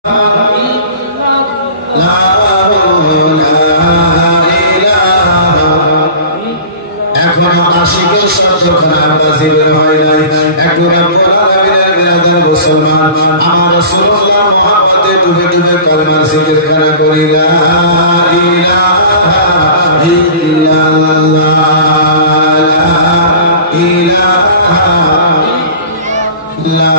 এখনো আশিকের শব্দখানা বাজির হয় নাই। একটু রব্বুল আলামিনের বিরাদর মুসলমান আমার রাসূলুল্লাহ মুহাম্মদে ডুবে ডুবে কালমার জিকিরখানা করি লা ইলাহা ইল্লাল্লাহ লা ইলাহা লা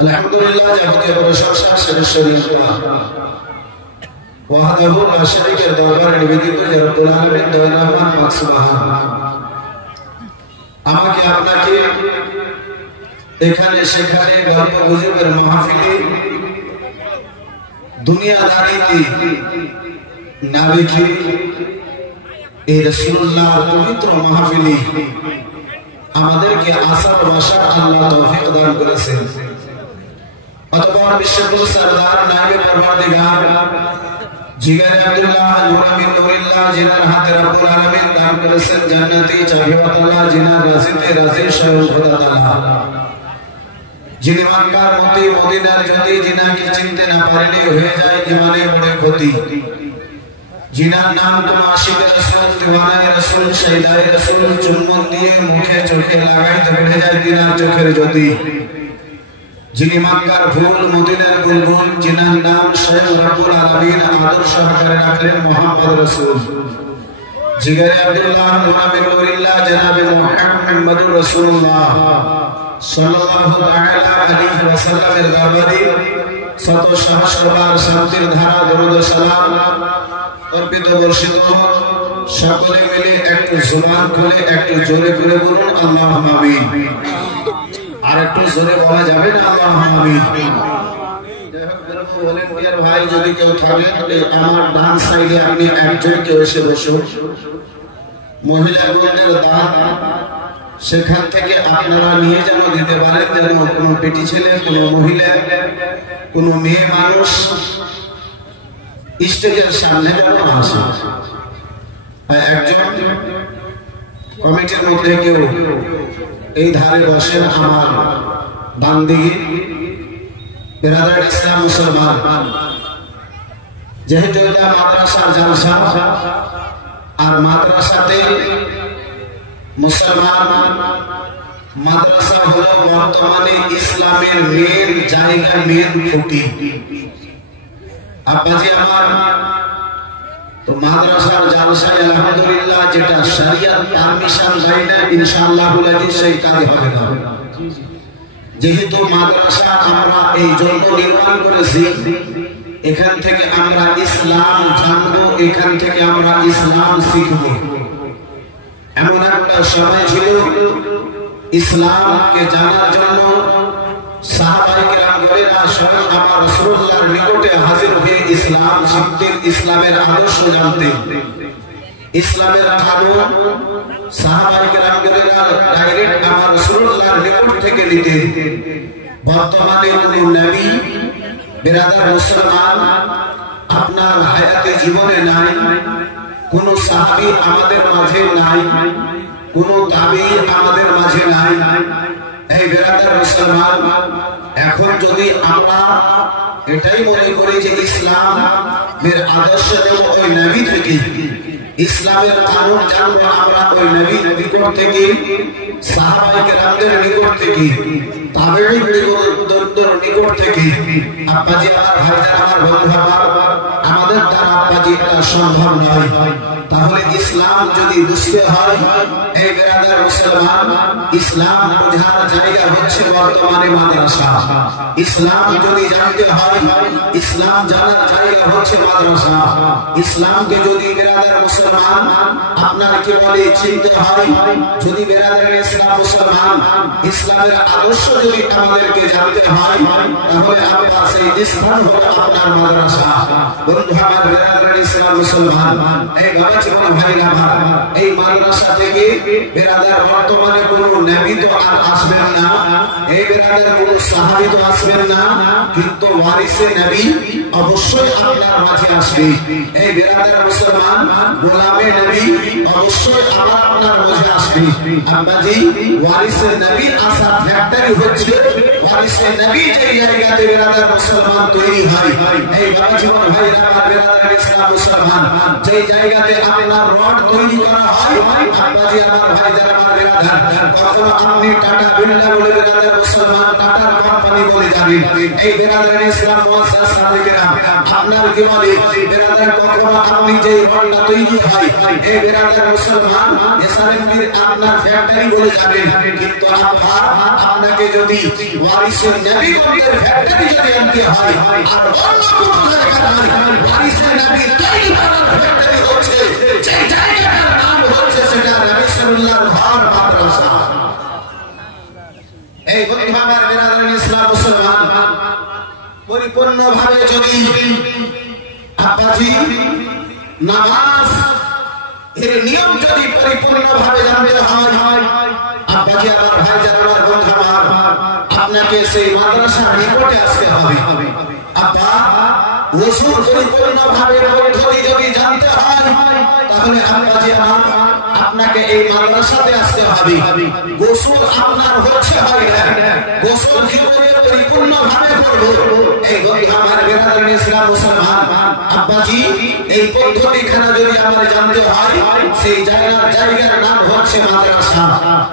আলহামদুলিল্লাহ যাবতীয় প্রশংসা সর্বশরীয়ত ওয়াহদাহু লা শারীকা দরবারে নিবেদিত যে রব্বুল আলামিন দয়াল রহমান পাক সুবহানাহু আমাকে আপনাকে এখানে সেখানে গল্প গুজবের মাহফিলে দুনিয়াদারিতে না রেখে এই রাসূলুল্লাহর পবিত্র মাহফিলে আমাদেরকে আসার বসার আল্লাহ তৌফিক দান করেছেন। অতঃপর বিশ্বগুরু সরদার নায়েবে পরওয়ারদিগার জিগারে আব্দুল্লাহ নুরামিন নুরিল্লাহ জিনার হাতে রব্বুল আলামিন দান করেছেন জান্নাতি চাবিওয়াতাল্লাহ জিনার রাজিতে রাজি স্বয়ং খোদা তাআলা যিনি মক্কার মতি মদিনার জ্যোতি যিনাকে চিনতে না পারলে হয়ে যায় ঈমানে বড় ক্ষতি जिनार नाम तुम आशिक रसूल दीवाना रसूल शहीदाए रसूल चुम्बन दिए मुखे चोखे लगाई तो बढ़े जाए दिनार चोखेर ज्योति जिनी मक्कार फूल मदीनार बुलबुल जिनार नाम स्वयं रब्बुल आलामीन आदर्श করে রাখলেন মুহাম্মদ রাসূল জিগারে আব্দুল্লাহ নুরামিন নুরিল্লাহ জনাবে মুহাম্মদুর রাসূলুল্লাহ সাল্লাল্লাহু তাআলা আলাইহি ওয়াসাল্লামের দরবারে শত সহস্রবার শান্তির ধারা দরুদ ও সালাম অর্পিত বর্ষিত সকলে মিলে একটু জবান খুলে একটু জোরে করে বলুন আল্লাহুম্মা আমিন। আর একটু জোরে বলা যাবে না আল্লাহুম্মা আমিন। ভলেন্টিয়ার ভাই যদি কেউ থাকে তাহলে আমার ডান সাইডে আপনি একজন কেউ এসে বসুন। মহিলা বন্ধুদের দাঁত সেখান থেকে আপনারা নিয়ে যেন দিতে পারেন, যেন কোনো বেটি ছেলে, কোনো মহিলা, কোনো মেয়ে মানুষ স্টেজের সামনে যেন আসে। একজন কমিটির মধ্যে কেউ এই ধারে বসেন, আমার ডান দিকে বেরাদার ইসলাম মুসলমান, যেহেতু এটা মাদ্রাসার জালসা আর মাদ্রাসাতে মুসলমান মাদ্রাসা হলো বর্তমানে ইসলামের মেন জায়গা, মেন খুঁটি। আব্বাজি আমার তো মাদ্রাসার জালসায় আলহামদুলিল্লাহ যেটা শরিয়ত পারমিশন দেয় না, ইনশাআল্লাহ বলে দিই সেই কাজ হবে না। যেহেতু মাদ্রাসা আমরা এই জন্য নির্মাণ করেছি, এখান থেকে আমরা ইসলাম জানবো, এখান থেকে আমরা ইসলাম শিখবো। এমন একটা সময় ছিল ইসলামকে জানার জন্য সাহাবায়ে কেরামরা স্বয়ং আমার রাসূলুল্লাহর নিকটে হাজির হয়ে ইসলাম শিখতেন, ইসলামের আদর্শ জানতেন, ইসলামের কানুন সাহাবায়ে কেরামরা ডাইরেক্ট আমার রাসূলুল্লাহর নিকট থেকে নিতেন। বর্তমানে কোন নবী বিরাদার মুসলমান আপনার হায়াতে জীবনে নাই, কোন সাহাবী আমাদের মাঝে নাই, কোন তাবী আমাদের মাঝে নাই। এই বিরাদার মুসলমান, এখন যদি আমরা এটাই মনে করি যে ইসলামের আদর্শ নেব ওই নবী থেকে, ইসলামের কানুন জানবো আমরা ওই নবীর নিকট থেকে, সাহাবায়ে কেরামদের নিকট থেকে, তাবেঈন নিকট থেকে, আব্বাজি আমার ভাইজান আমার বন্ধু আমার, আমাদের দ্বারা আব্বাজি এটা সম্ভব নয়। তাহলে ইসলাম যদি বুঝতে হয়, এই বিরাদার মুসলমান, ইসলাম বোঝার জায়গা হচ্ছে বর্তমানে মাদ্রাসা। ইসলাম যদি জানতে হয়, ইসলাম জানার জায়গা হচ্ছে মাদ্রাসা। ইসলামকে যদি বিরাদার মুসলমান আপনার কি বলে চিনতে হয়, যদি বিরাদার ইসলাম মুসলমান ইসলামের আদর্শ যদি আমাদেরকে জানতে হয়, তাহলে আপনার সেই স্থান হলো আপনার মাদ্রাসা। বন্ধু আমার বিরাদার ইসলাম মুসলমান, এই বাবা জীবন ভাই আমার, এই মাদ্রাসা থেকে বিরাদার বর্তমানে কোনো নবী তো আর আসবেন না, এই বিরাদার কোনো সাহাবী তো আসবেন না, কিন্তু ওয়ারিসে নবী অবশ্যই আপনার মাঝে আসবে। এই বিরাদার মুসলমান, গোলামে নবী অবশ্যই আবার আপনার মাঝে আসবে। আব্বাজি ওয়ারিসে নবী আসার ফ্যাক্টরি হচ্ছে ওয়ারিসে নবী যে জায়গাতে বিরাদার মুসলমান তৈরি হয়, এই বাবা জীবন ভাই আমার বিরাদার ইসলাম মুসলমান, যে জায়গাতে আপনার রড তৈরি করা হয়, আব্বাজি আমার ভাইজান আমার বিরাদার, কখনো আপনি টাটা বিড়লা বলে বিরাদার মুসলমান টাটার কোম্পানি বলে যাবেন, এই বিরাদার ইসলাম মুআসসাসা থেকে আপনার কি বলে বিরাদার, কখনো আপনি যে রডটা তৈরি হয়, এই বিরাদার মুসলমান এসআরএমবির আপনার ফ্যাক্টরি বলে যাবেন, কিন্তু আপনাকে যদি ওয়ারিসের নবী বন্ধের ফ্যাক্টরি যদি আনতে হয়, আর অন্য কোনো জায়গা নয়, ওয়ারিসের নবী তৈরি করার ফ্যাক্টরি হচ্ছে যে জায়গাটার নাম হচ্ছে সেটা নবী সাল্লাল্লাহু ঘর মাদ্রাসা। এই বন্ধু আমার বিরাদার ইসলাম মুসলমান, পরিপূর্ণভাবে যদি আব্বাজি নামাজ এর নিয়ম যদি পরিপূর্ণভাবে জানতে হয়, আব্বাজি আমার ভাইজান আমার বন্ধু আমার, আপনাকে সেই মাদ্রাসার নিকটে আসতে হবে। আব্বা ওযু পরিপূর্ণভাবে পদ্ধতি যদি জানতে হয়, তাহলে আব্বাজি আমার আপনাকে এই মাদ্রাসাতে আসতে হবে। গোসল আপনার হচ্ছে হয় না, গোসল জীবনে পরিপূর্ণভাবে করব। এই বন্ধু আমার বিরাদার ইসলাম মুসলমান, আব্বাজি এই পদ্ধতিখানা যদি আমার জানতে হয়, সেই জায়গার নাম হচ্ছে মাদ্রাসা।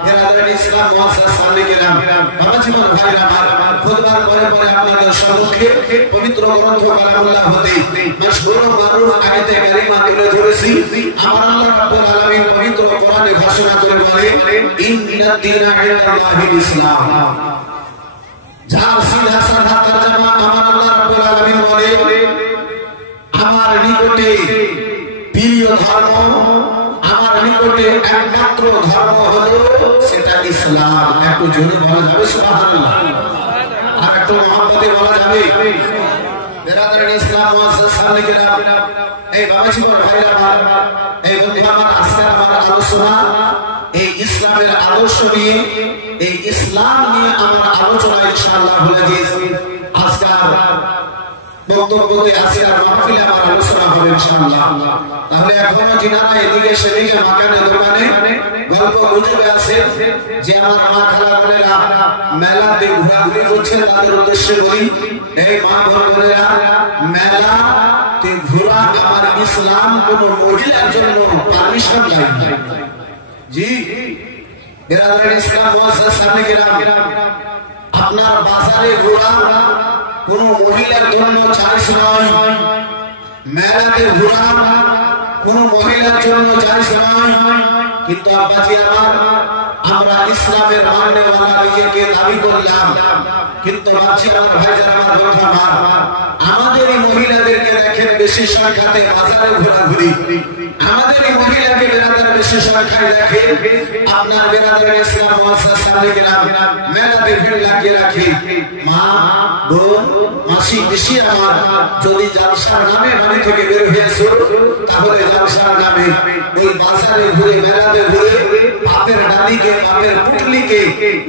বিরাদার ইসলাম মুআসসাসা লিখলাম বাবা জীবন ভাইরা আমার, খুতবার পরে পরে আপনাদের সম্মুখে পবিত্র গ্রন্থ কালামুল্লাহ হতে মাশহুর ও মারুফ আয়াতে কারিমা তুলে ধরেছি। আমার আল্লাহ রাব্বুল আলামিন পবিত্র কোরআনে ঘোষণা করে বলে, ইন্নাদ দীনা ইনদাল্লাহিল ইসলাম। যার সিধা সাদা তরজমা আমার আল্লাহ রাব্বুল আলামিন বলে, আমার নিকটে প্রিয় ধর্ম, আমার নিকটে একমাত্র ধর্ম হলো সেটা ইসলাম। একটু জোরে বলা যাবে সুবহানাল্লাহ? আর একটু মহব্বতে বলা যাবে? বিরাদার ইসলাম মুআসসাসা লিখলাম, এই বাবা জীবন ভাইরা আমার, এই বন্ধু আমার, আজকে আমার আলোচনা এই ইসলামের আদর্শ নিয়ে, এই ইসলাম নিয়ে আমার আলোচনা ইনশাআল্লাহ হাদিস আজকাল বক্তব্যতে আজকের মাহফিলে আমার আলোচনা হবে ইনশাআল্লাহ। তাহলে এখনো যিনারা এদিকে সেদিকে মাকানে দোকানে গল্প গুজবে আছে যে আমার মা খালাগুলেরা মেলাতে ঘোরাঘুরি করছেন, তাদের উদ্দেশ্যে বলি, এই মা বোনেরা, মেলাতে ঘোরা আমার ইসলাম কোন মহিলার জন্য পারমিশন দেয় না। জি বিরাদরান ইসলাম মুআজ্জাজ সামনে গেলাম, আপনার বাজারে ঘোরা কোন মহিলার জন্য জায়েজ নয়, মেলাতে ঘোরা কোন মহিলার জন্য জায়েজ নয়। কিন্তু আব্বাজি আমার, আমরা ইসলামের মাননেওয়ালা নিজেকে দাবি করলাম, কিন্তু বাচ্চি আমার ভাইজান আমার কথা আমার, আমাদের এই মহিলাদেরকে দেখেন বেশি সংখ্যাতে বাজারে ঘোরাঘুরি, আমাদের এই মহিলাকে বেরাদার বেশি সংখ্যায় দেখে আপনার বেরাদার ইসলাম মুআজ্জাজ সামনে গেলাম, মেলাতে ভিড় লাগিয়ে রাখি। মা বোন মাসি বেশি আমার, যদি জালসার নামে বাড়ি থেকে বের হয়েছো তাহলে জালসার নামে ওই বাজারে ঘুরে মেলাতে ঘুরে বাপের ডালিকে বাপের পুটলিকে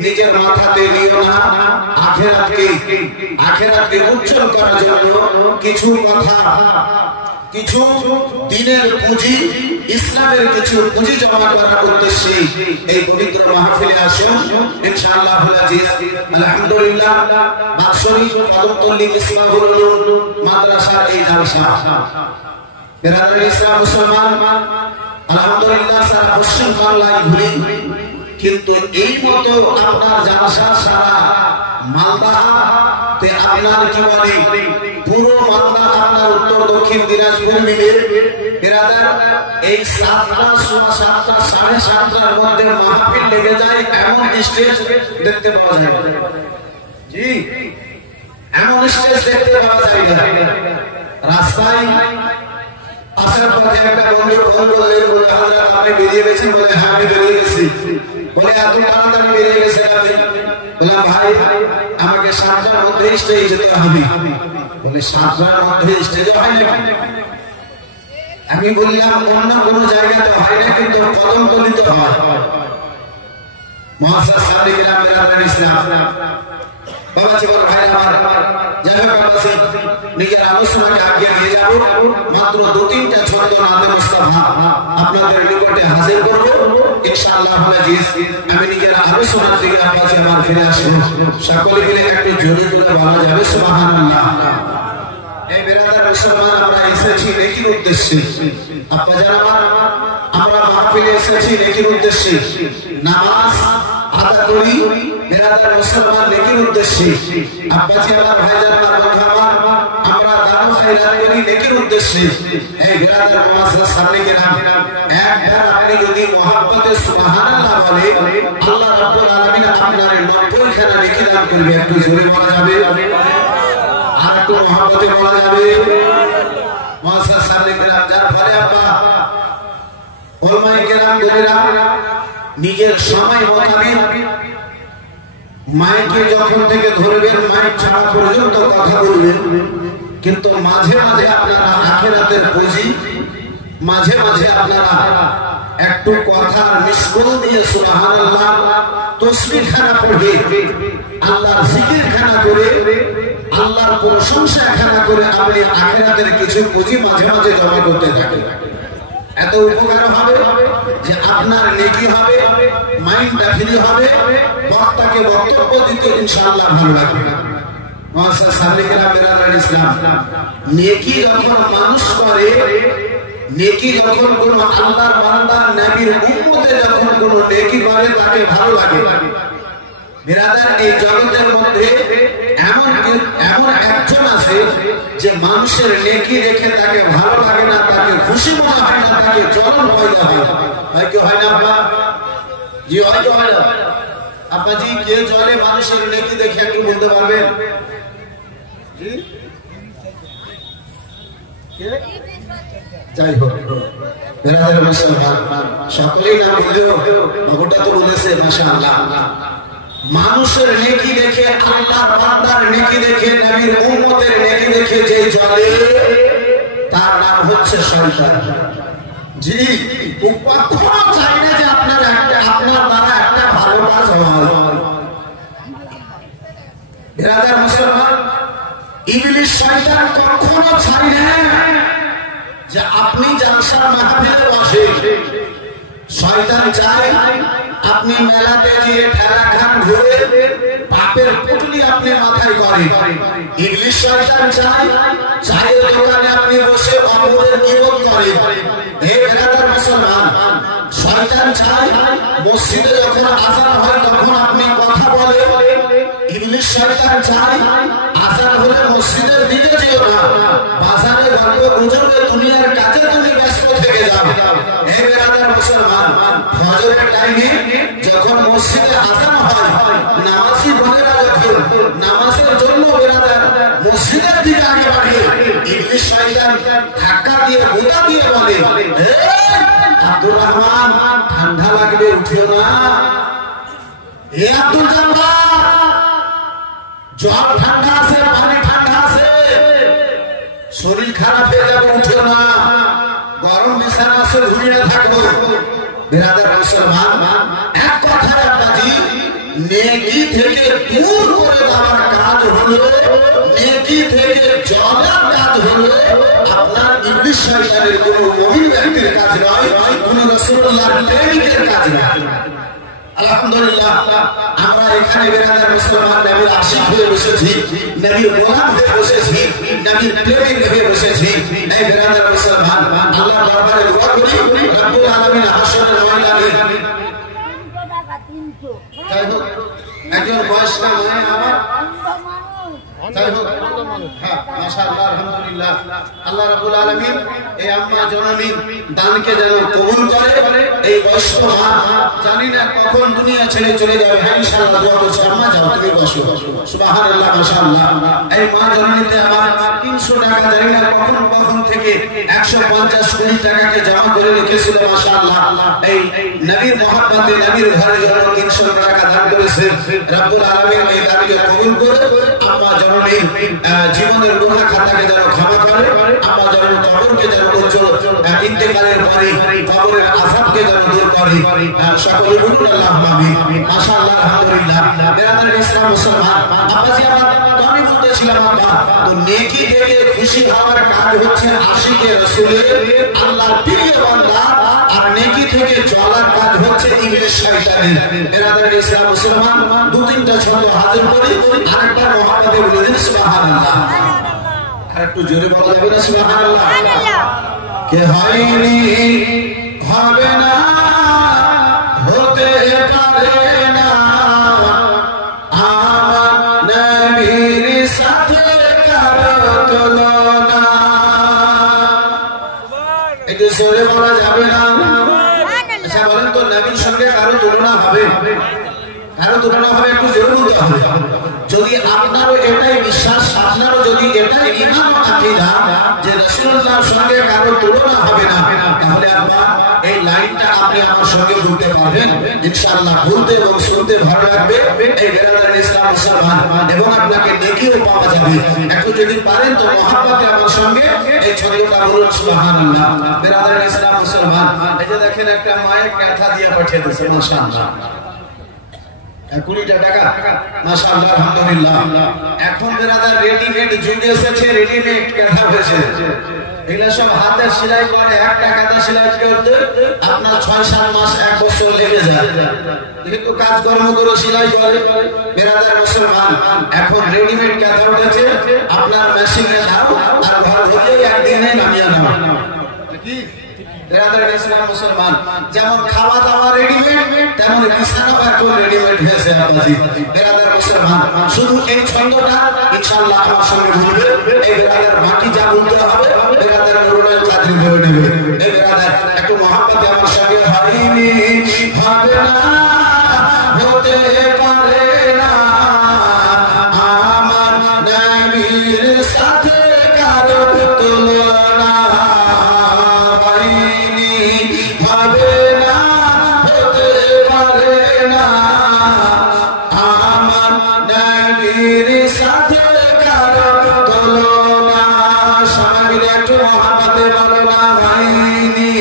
নিজের মাথাতে নিও না। আখেরাতকে উজ্জ্বল করার জন্য কিছু কথা, কিছু দিনের পুঁজি, ইসলামের কিছু পুঁজি জমা করার উদ্দেশ্যে এই পবিত্র মাহফিলে আসুন ইনশাআল্লাহ হাদিস। আলহামদুলিল্লাহ বাৎসরিক কদমতলী মিসবাহুল উলুম মাদ্রাসার এই জালসা, বেরাদার ইসলাম মুসলমান আলহামদুলিল্লাহ সারা পশ্চিম বাংলায় ঘুরি, কিন্তু এই মতো আপনার জালসা সারা মালদাতে আপনার কি বলে পুরো মালদা আপনার উত্তর দক্ষিণ দিনাজপুর মিলে বেরাদার এই 7টা, 7টা, 7:30টার মধ্যে মাহফিল লেগে যায়, এমন স্টেজ দেখতে পাওয়া যায়। জি এমন স্টেজ দেখতে পাওয়া যায় না। রাস্তায় আসার পথে একটা বন্ধু ফোন করলেন, বলে হযরত আপনি বেরিয়ে গেছেন? বলে হ্যাঁ আমি বেরিয়ে গেছি। বলে এত তাড়াতাড়ি বেরিয়ে গেছেন আপনি? বললাম ভাই আমাকে 7টার মধ্যে স্টেজে যেতে হবে। বলে 7টার মধ্যে স্টেজে হয় না? আমি বললাম অন্য কোনো জায়গাতে হয় না, কিন্তু কদমতলীতে হয়। মুআজ্জাজ সাহেব গ্রাম বেরাদার ইসলাম বাবা জীবন ভাই আমার, যাই হোক আমরা নিজের আলোচনাকে আগে নিয়ে যাব। মাত্র 2-3টা ছন্দ নাতে মুস্তাফা আপনাদের নিকটে হাজির করব ইনশাআল্লাহ হাদিস। আমি নিজের আলোচনার দিকে আপনাদের আমার ফিরে আসব। সকলে মিলে একটু জোরে জোরে বলা যাবে সুবহানাল্লাহ। এই বেরাদার মুসলমান আমরা এসেছি নেকির উদ্দেশ্যে। আপনারা আমার, আমরা মাহফিলে এসেছি নেকির উদ্দেশ্যে, নামাজ আদা করি বেরাদার মুসলমান নেকির উদ্দেশ্যে। আব্বাজি আমার ভাইজান আমার কথা আমার, আমরা দান খায়রাত করি নেকির উদ্দেশ্যে। এই বেরাদার মুআজ্জাজ সামনে গেলাম, একবার আপনি যদি মুহাব্বতে সুবহানাল্লাহ বলে আল্লাহ রাব্বুল আলামিন আপনার 90 খানা নেকি দান করবে। একটু জোরে বলা যাবে? আর একটু মুহাব্বতে বলা যাবে? মুআজ্জাজ সামনে গেলাম, যার ফলে আব্বা ওলামায়ে কেরাম বলেরা নিজের সময় মোতাবেক মাইকে যখন থেকে ধরবেন মাইক ছাড়া পর্যন্ত কথা বলবেন, কিন্তু মাঝে মাঝে আপনারা আখিরাতের পুঁজি, মাঝে মাঝে আপনারা একটু কথার মিশগুল দিয়ে সুবহানাল্লাহ তাসবিহ খানা পড়ে, আল্লাহর জিকির খানা করে, আল্লাহর প্রশংসা খানা করে আপনি আখিরাতের কিছু পুঁজি মাঝে মাঝে জমা করতে থাকেন। এত উপকার হবে যে আপনার নেকি হবে, মাইন্ডটা ফ্রি হবে, বক্তাকে বক্তব্য দিতে ইনশাআল্লাহ ভালো লাগবে। মুআজ্জাজ সাল্লিকেরা বেরাদার ইসলাম, নেকি যখন মানুষ করে, নেকি যখন কোন আল্লাহর বান্দা নবীর উম্মতে যখন কোন নেকি করে তাকে ভালো লাগে। বেরাদার এই জগতের মধ্যে এমন একজন আছে যে মানুষের নেকি দেখে তাকে ভালো লাগে না, তাকে খুশি মনে হয় না, তাকে জ্বলন পয়দা হয়। হয় কি হয় না আব্বা? জি হয় কি হয় না? আব্বাজি কে জ্বলে মানুষের নেকি দেখে একটু বলতে পারবেন? যাই হোক বেরাদার মুসলমান সকলেই না বললেও বাবুটা তো বলেছে মাশাআল্লাহ, মানুষের নেকি দেখে, আল্লাহর বান্দার নেকি দেখে, নবীর উম্মতের নেকি দেখে যে জ্বলে তার নাম হচ্ছে শয়তান। জি কখনো চাই না যে আপনার দ্বারা একটা ভালো কাজ হয়। বিরাদার মুসলমান, ইবলিস শয়তান কখনো চাই না যে আপনি জালসার মাহফিলে বসে। শয়তান চায় আপনি মেলাতে গিয়ে ঠেলা খান ঘুরে পাপের পুটলি আপনি মাথায় করেন। ইবলিস শয়তান চায় চায়ের দোকানে আপনি বসে অপরের গীবত করেন। হে বিরাদার মুসলমান, শয়তান চায় মসজিদে যখন আযান হয় তখন আপনি কথা বলেন। ইবলিস শয়তান চায় আযান হলে মসজিদের দিকে যেও না, বাজারে গল্প গুজবে দুনিয়ার কাজে তুমি ব্যস্ত থেকে যাও। হে বিরাদার মুসলমান, ফজরের টাইমে যখন মসজিদে আযান হয়, নামাজি বোনেরা যখন নামাজের জন্য বিরাদার মসজিদের দিকে আগে বাড়ে, ইবলিস শয়তান ধাক্কা দিয়ে গোটা দিয়ে বলে, আব্দুর রহমান ঠান্ডা লাগলে উঠিও না। এ আব্দুল জব্বার জল ঠান্ডা আছে, পানি ঠান্ডা আছে, শরীর খারাপ হয়ে যাবে, উঠিও না। গরম বিছানা আছে, ঘুমিয়ে থাকবো। বিরাদার মুসলমান, এক কথায় আপনাজি নেকি থেকে দূর করে দেওয়ার কাজ হলো, নেকি থেকে জলের কাজ হলো আপনার ইবলিস শয়তানের কোনো মুমিন ব্যক্তির কাজ নয়, কোনো রাসূলুল্লাহর প্রেমিকের কাজ নয়। আলহামদুলিল্লাহ, আমরা এখানে বিরাদার মুসলমান নবীর আশিক হয়ে বসেছি, নবীর গোলাম হয়ে বসেছি, নবীর প্রেমিক হয়ে বসেছি। এই বিরাদার মুসলমান, আল্লাহর দরবারে দোয়া করি রব্বুল আলামিন হাসরের ময়দানে যাই হোক একজন বয়স্ক মনে আমার যাই হোক, হ্যাঁ মাশাআল্লাহ আলহামদুলিল্লাহ, আল্লাহ রাব্বুল আলামিন এই আম্মা জননীর দানকে যেন কবুল করে। এই বয়স্ক মা জানি না কখন দুনিয়া ছেড়ে চলে যাবে, হ্যাঁ ইনশাআল্লাহ দোয়া করছি। আম্মা যাও তুমি বসো, সুবহানাল্লাহ মাশাআল্লাহ। এই মা জননীতে আমার 300 টাকা জানি না কখন থেকে 150 কোটি টাকাকে জমা করে রেখেছিল মাশাআল্লাহ। এই নবীর মহব্বতে নবীর ঘরের জন্য 300 টাকা দান করেছে। রব্বুল আলামিন এই দানকে কবুল করে আম্মা জননীর জীবনের গুনাহ খাতাকে যেন ক্ষমা করে, আম্মা জননীর কবরকে যেন উজ্জ্বল, ইন্তেকালের পরে কবরের আযাবকে যেন দূর করে। সকলে বলুন আল্লাহুম্মা আমিন। মাশাআল্লাহ আলহামদুলিল্লাহ। বিরাদার ইসলাম মুসলমান, আব্বাজি আমি বলতেছিলাম আব্বা, তো নেকি থেকে খুশি হওয়ার কাজ হচ্ছে আশিকে রাসূলের, আল্লাহর প্রিয় বান্দা, আর নেকি থেকে চলার কাজ হচ্ছে ইবলিস শয়তানের। বিরাদার ইসলাম মুসলমান, দু তিনটা ছন্দ হাজির করি, আরেকটা মহব্বতে বলে দিন সুবহানাল্লাহ। আর একটু জোরে বলা যাবে না সুবহানাল্লাহ? কে হয়নি হবে না, হতে পারে না আমার নবীর সাথে কারো তুলনা। একটু জোরে বলা যাবে না? আচ্ছা বলেন তো, নবীর সঙ্গে কারো তুলনা হবে? কারো তুলনা হবে? একটু জোরে বলতে হবে। যদি আপনারও এটাই বিশ্বাস, আপনারও যদি এটাই ঈমান ও আকীদা যে রাসূলুল্লাহর সঙ্গে কারো তুলনা হবে না, তাহলে আপনারা এই লাইনটা আপনি আমার সঙ্গে বলতে পারবেন ইনশাআল্লাহ। বলতে এবং শুনতে ভালো লাগবে এই বিরাদার ইসলাম মুসলমান, এবং আপনাকে নেকিও পাওয়া যাবে। একটু যদি পারেন তো মহব্বতে আমার সঙ্গে এই ছন্দটা বলুন সুবহানাল্লাহ। বিরাদার ইসলাম মুসলমান, এই যে দেখেন একটা মায়ের কথা দিয়ে পাঠিয়ে দিয়েছে মাশাআল্লাহ 20 টাকা, মাশাআল্লাহ আলহামদুলিল্লাহ। এখন বিরাদার রেডিমেড যুগ এসেছে, রেডিমেড কাঁথা হয়েছে, এগুলা সব হাতে সেলাই করে। 1 টাকাতে সেলাই করতে আপনার 6-7 মাস 1 বছর লেগে যায়, কিন্তু কাজকর্ম করে সেলাই করে। বিরাদার মুসলমান, এখন রেডিমেড কাঁথা উঠেছে, আপনার মেশিনে দাও আর ঘর ধরে একদিনে নামিয়ে নাও। কি বিরাদার ইসলাম মুসলমান, যেমন খাওয়া দাওয়া রেডিমেড, তেমন বিছানা পাতও রেডিমেড হয়েছে আব্বাজি। বিরাদার মুসলমান, শুধু এই ছন্দটা ইনশাআল্লাহ আমার সঙ্গে বলবে। এই বিরাদার বাকি যা বলতে হবে বিরাদার নুরুল কাদরি বলে নেবে। এই বিরাদার একটু মহব্বতে আমার সঙ্গে হয়নি হবে না, হতে পারে না আমার নবীর সাথে কারো তুলনা। হবে না, হতে পারে না আমার নবীর সাথে কারো তুলনা। সবাই মিলে একটু মহব্বতে বলো না, হয়নি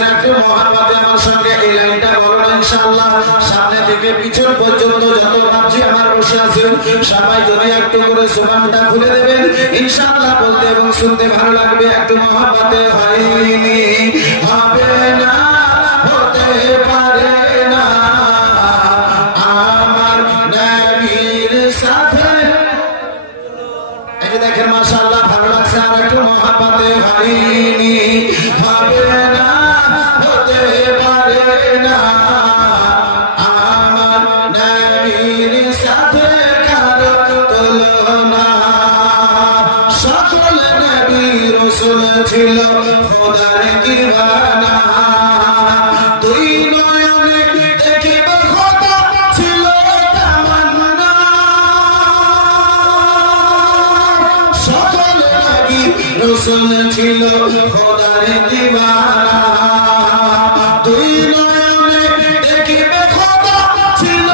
করেছেন একটু মহব্বতে আমার সঙ্গে এই লাইনটা বলুন ইনশাআল্লাহ। সামনে থেকে পিছন পর্যন্ত যত ভাবছি আমার বসে আছেন সবাই যদি একটু করে সুবহানটা খুলে দেবেন ইনশাআল্লাহ বলতে এবং শুনতে ভালো লাগবে। একটু মহব্বতে হয়নি হবে না হতে পারে না আমার নবীর সাথে। এই দেখেন মাশাআল্লাহ ভালো লাগছে। আর একটু মহব্বতে হয়নি হবে না হতে পারে না আমার নবীর সাথে কারো তুলনা। সকল নবী রাসূল ছিল খোদার দিওয়ানা, দুই নয়নে দেখিবে খোদা ছিল তামান্না। সকল নবী রাসূল ছিল খোদার দিওয়ানা, দুই নয়নে দেখিবে খোদা ছিল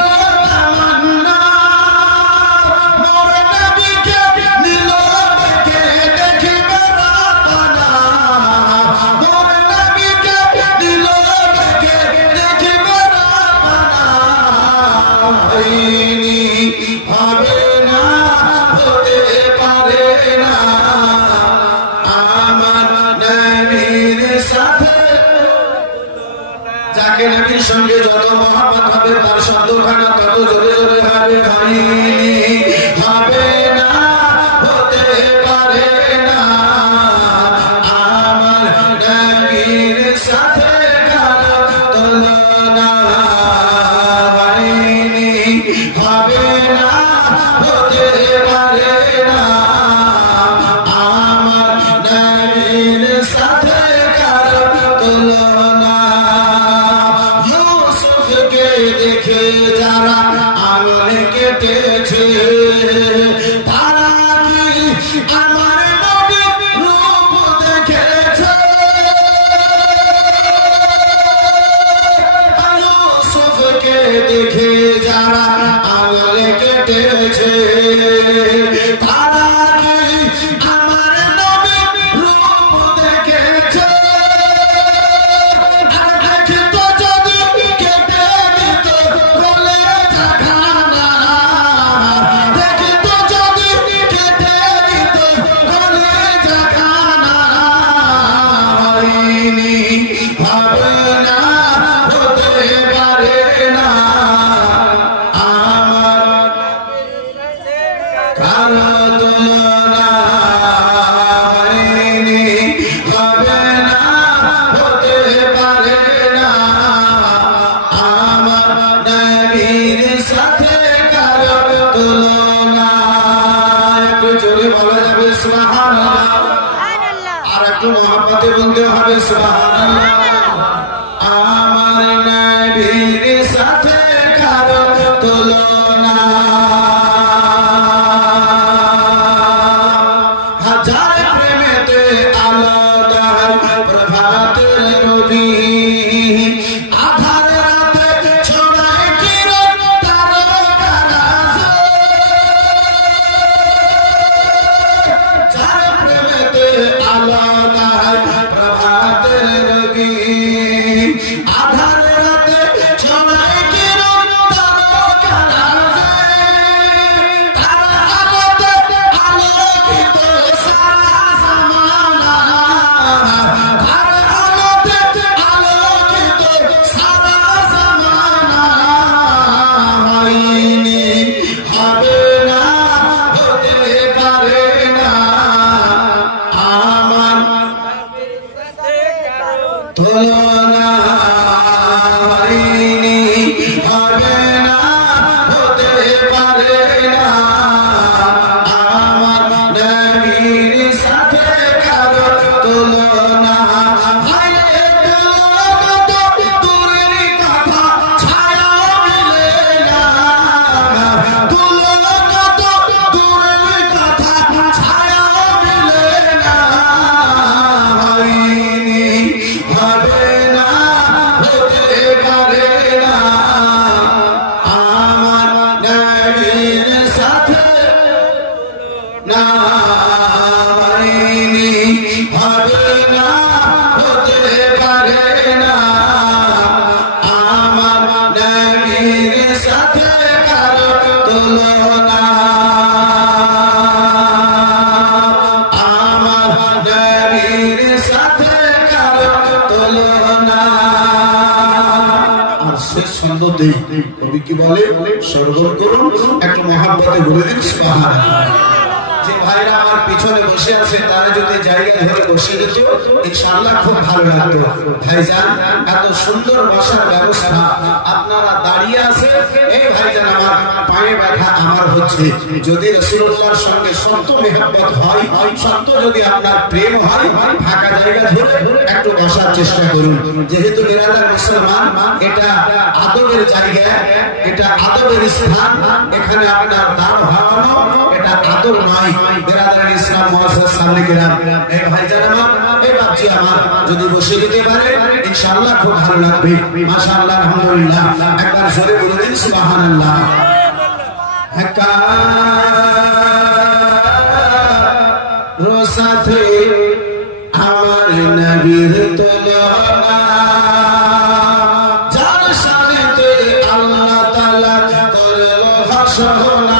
তামান্না। মোর নবীকে নিল দেখে দেখিবে রাব্বানা, মোর নবীকে নিল দেখে দেখিবে রাব্বানা। হয়নি হবে না হতে পারে না আমার নবীর সাথে। যাকে নবীর সঙ্গে যত মহব্বত হবে তার শব্দখানা তত জোরে জোরে হবে। হয়নি হবে না হতে পারে না আমার নবীর সাথে কারো তুলনা। হয়নি হবে না হতে পারে না আমার নবীর সাথে কারো তুলনা। ইউসুফকে দেখে যারা আঙুল কেটেছে তারা কি আমার নবীর রূপ দেখেছে? ইউসুফকে দেখে যারা আঙুল কেটেছে তারা কি আমার নবীর রূপ দেখেছে? আর দেখতো যদি কেটে দিত কলেজাখানা, দেখতো যদি কেটে দিত কলেজাখানা। হয়নি হবে না হতে পারে না আমার কারো তুলনা। হয়নি হবে না হতে পারে না আমার নবীর সাথে কারো তুলনা। একটু জোরে বলা যাবে সুবহানাল্লাহ, আর একটু মহব্বতে বলতে হবে সুবহানাল্লাহ। আমার নবীর সাথে কারো তুলনা। হাজার প্রেমেতে আলাদা প্রভাতের নবী, আধার রাতে ছড়ায় কিরণ তারকারাজে। যার প্রেমেতে আলাদা প্রভাতের নবী, আধার রাতে ছড়ায় কিরণ তারকারাজে। তার আলোতে আলোকিত সারা জামানা, তার আলোতে আলোকিত সারা জামানা। হয়নি হবে না হতে পারে না আমার তুলনা। হয়নি হবে না হতে পারে না আমার নবীর সাথে কারো তুলনা। হায় তুলনা তো দূরের কথা, ছায়া মিলে না। তুলনা তো দূরের কথা, ছায়া মিলে না। হয়নি হবে না ছন্দ দেই। কবি কি বলে? শ্রবণ করুন, একটু মহাব্বতে বলে দিন সুবহানাল্লাহ। যে ভাইরা আমার পিছনে বসে আছে তারা যদি জায়গা ধরে বসে যেত ইনশাআল্লাহ খুব ভালো লাগতো। ভাইজান এত সুন্দর বসার ব্যবস্থা, আপনারা দাঁড়িয়ে আছে। এই ভাইজান আমার পায়ে ব্যথা আমার হচ্ছে, যদি রাসূলুল্লাহর সঙ্গে সত্য মহব্বত হয়, সত্য যদি আপনার প্রেম হয়, ফাঁকা জায়গা ধরে একটু বসার চেষ্টা করুন। যেহেতু বিরাদার মুসলমান, এটা আদবের জায়গা, এটা আদবের স্থান, এখানে আপনার দাঁড় হারানো এটা আদব নয়। বিরাদার ইসলাম মুআজ্জাজ সামনে গেলাম, এই ভাইজান আমার, এই বাপজি আমার যদি বসে যেতে পারে ইনশাআল্লাহ খুব ভালো লাগবে। মাশাআল্লাহ, আলহামদুলিল্লাহ, একবার জোরে বলে দিন সুবহানাল্লাহ। রোসাতে আমার নবীর তুলনা, যার শানেতে আল্লাহ তাআলা করলো ঘোষণা।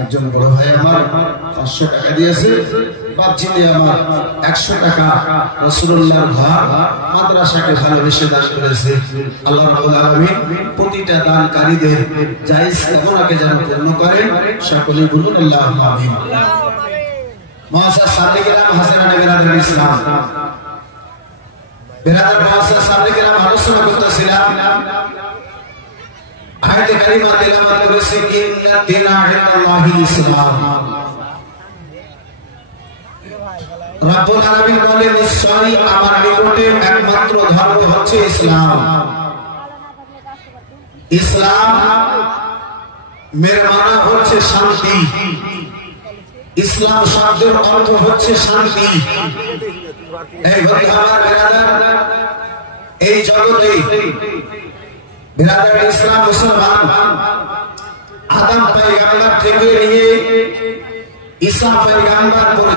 একজন বড় ভাই আমার 500 টাকা দিয়েছে, বাপজি আমার 100 টাকা রাসূলুল্লাহর ঘর মাদ্রাসাকে ভালোবেসে দান করেছে। আল্লাহ রাব্বুল আলামিন প্রতিটা দানকারীদের জায়েজ কামনাকে যেন পূর্ণ করেন, সকলে বলুন আল্লাহুম্মা আমিন। মুআজ্জাজ সাদিকরাম হাসানান বিরাদার ইসলাম, বিরাদার মুআজ্জাজ সাদিকরাম আলোচনা করতেছিলাম। আয়াতে কারিমা তেলাওয়াত করেছে, ইন্না দীনা ইনদাল্লাহিল ইসলাম। রব্বুল আলামিন বলেন, নিশ্চয়ই আমার নিকটে একমাত্র ধর্ম হচ্ছে ইসলাম। ইসলাম এর মানে হচ্ছে শান্তি। ইসলাম শব্দের অর্থ হচ্ছে শান্তি। এই বন্ধু আমার বিরাদার, এই জগতে বিরাদার ইসলাম মুসলমান আদম পয়গম্বর থেকে নিয়ে ঈসা পয়গম্বর